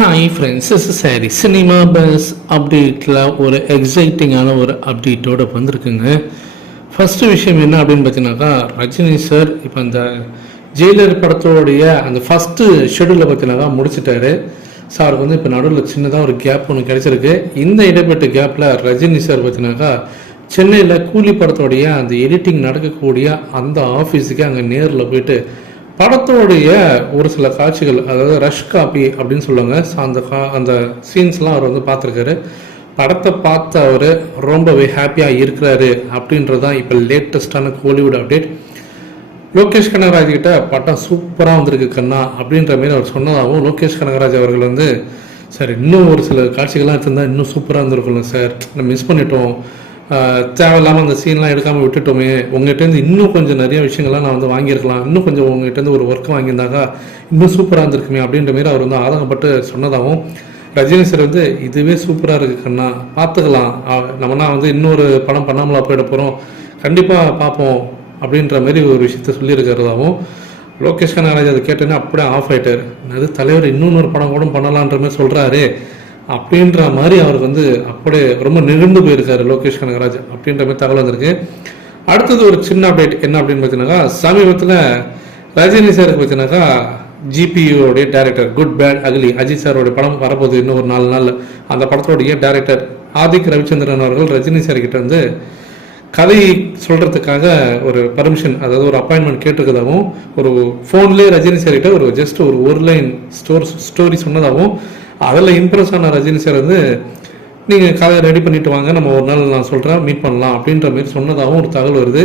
Hi friends is Sari cinema buzz அப்டேட்டில் ஒரு எக்ஸைட்டிங்கான ஒரு அப்டேட்டோட வந்திருக்குங்க. ஃபஸ்ட்டு விஷயம் என்ன அப்படின்னு பார்த்தீங்கன்னாக்கா ரஜினி சார் இப்போ அந்த ஜெயிலர் படத்தோடைய அந்த ஃபஸ்ட்டு ஷெடியூலில் பார்த்தீங்கன்னாக்கா முடிச்சிட்டாரு. சாருக்கு வந்து இப்போ நடுவில் சின்னதாக ஒரு கேப் ஒன்று கிடைச்சிருக்கு. இந்த இடைப்பட்ட கேப்பில் ரஜினி சார் பார்த்தீங்கன்னாக்கா சென்னையில் கூலி படத்தோடைய அந்த எடிட்டிங் நடக்கக்கூடிய அந்த ஆஃபீஸுக்கு அங்கே நேரில் போயிட்டு படத்தோடைய ஒரு சில காட்சிகள் அதாவது ரஷ் காப்பி அப்படின்னு சொல்லுவாங்க அந்த கா அந்த சீன்ஸ்லாம் அவர் வந்து பார்த்துருக்காரு. படத்தை பார்த்து அவர் ரொம்பவே ஹாப்பியாக இருக்கிறாரு அப்படின்றது தான் இப்போ லேட்டஸ்டான கோலிவுட் அப்டேட் லோகேஷ் கனகராஜ் கிட்ட படம் சூப்பராக வந்திருக்கு கண்ணா அப்படின்ற மாதிரி அவர் சொன்னதாகவும் லோகேஷ் கனகராஜ் அவர்கள் வந்து சார் இன்னும் ஒரு சில காட்சிகள்லாம் எடுத்திருந்தா இன்னும் சூப்பராக இருந்திருக்கும்ல சார். நம்ம மிஸ் பண்ணிட்டோம். தேவையில்லாமல் அந்த சீன்லாம் எடுக்காமல் விட்டுட்டோமே. உங்ககிட்டேருந்து இன்னும் கொஞ்சம் நிறைய விஷயங்கள்லாம் நான் வந்து வாங்கியிருக்கலாம். இன்னும் கொஞ்சம் உங்ககிட்டேருந்து ஒரு ஒர்க் வாங்கியிருந்தாக்கா இன்னும் சூப்பராக இருந்திருக்குமே அப்படின்ற மாரி அவர் வந்து ஆதங்கப்பட்டு சொன்னதாகவும் ரஜினி சார் வந்து இதுவே சூப்பராக இருக்கு கண்ணா பார்த்துக்கலாம். நம்மனா வந்து இன்னொரு படம் பண்ணாமலா போயிட போகிறோம் கண்டிப்பாக பார்ப்போம். அப்படின்ற மாதிரி ஒரு விஷயத்த சொல்லியிருக்கிறதாகவும் லோகேஷ் கனகராஜ் அதை கேட்டோன்னே அப்படியே ஆஃப் ஆகிட்டார் அது தலைவர் இன்னொன்று படம் கூட பண்ணலான்ற மாதிரி சொல்கிறாரு அப்படின்ற மாதிரி அவருக்கு வந்து அப்படியே ரொம்ப நெகிழ்ந்து போயிருக்காரு லோகேஷ் கனகராஜ் அப்படின்ற மாதிரி தகவல் வந்திருக்கு. அடுத்தது ஒரு சின்ன அப்டேட் என்ன அப்படின்னு பார்த்தீங்கன்னாக்கா சமீபத்தில் ரஜினி சாருக்கு பார்த்தீங்கன்னாக்கா ஜிபியோடைய director good bad ugly Ajith சாரோட படம் வரப்போகுது இன்னும் ஒரு நாலு நாள் அந்த படத்தோடைய டேரக்டர் ஆதிக் ரவிச்சந்திரன் அவர்கள் ரஜினி சார் கிட்ட வந்து கதை சொல்கிறதுக்காக ஒரு பர்மிஷன் அதாவது ஒரு அப்பாயின்மெண்ட் கேட்டிருக்கதாகவும் ஒரு ஃபோன்லேயே ரஜினி சார் கிட்ட ஒரு ஜஸ்ட் ஒரு ஒரு லைன் ஸ்டோர் ஸ்டோரி சொன்னதாகவும் அதில் இம்ப்ரெஸ் ஆன ரஜினி சார் வந்து நீங்கள் கதை ரெடி பண்ணிட்டு வாங்க நம்ம ஒரு நாள் நான் சொல்கிறேன் மீட் பண்ணலாம் அப்படின்ற மாதிரி சொன்னதாகவும் ஒரு தகவல் வருது.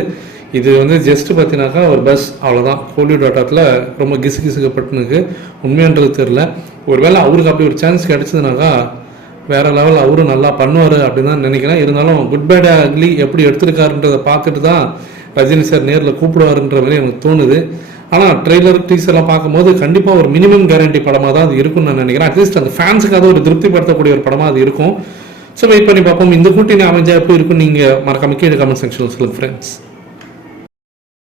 இது வந்து ஜஸ்ட் பார்த்தீங்கன்னாக்கா ஒரு பஸ் அவ்வளோதான் கோலிவுட் வட்டாரத்தில் ரொம்ப கிசு கிசுக்கப்பட்டுனுக்கு உண்மையான்றது தெரில ஒருவேளை அவருக்கு அப்படி ஒரு சான்ஸ் கிடச்சதுனாக்கா வேற லெவல் அவரும் நல்லா பண்ணுவார் அப்படின்னு தான் நினைக்கிறேன். இருந்தாலும் குட் பேட் அக்லி எப்படி எடுத்திருக்காருன்றதை பார்த்துட்டு தான் ரஜினி சார் நேரில் கூப்பிடுவாருன்ற மாதிரி எனக்கு தோணுது. ஆனால் ட்ரெய்லர் டீசர்லாம் பார்க்கும்போது கண்டிப்பாக ஒரு மினிமம் கேரண்டி படமாக தான் அது இருக்கும்னு நான் நினைக்கிறேன். அட்லீஸ்ட் அந்த ஃபேன்ஸுக்காக ஒரு திருப்திப்படுத்தக்கூடிய ஒரு படமாக அது இருக்கும். ஸோ வெயிட் பண்ணி பார்ப்போம். இந்த கூட்டணி அமைஞ்சா எப்படி இருக்கும்? நீங்கள் மறக்காம கீழே கமெண்ட் செக்ஷனில் சொல்லுங்கள் ஃப்ரெண்ட்ஸ்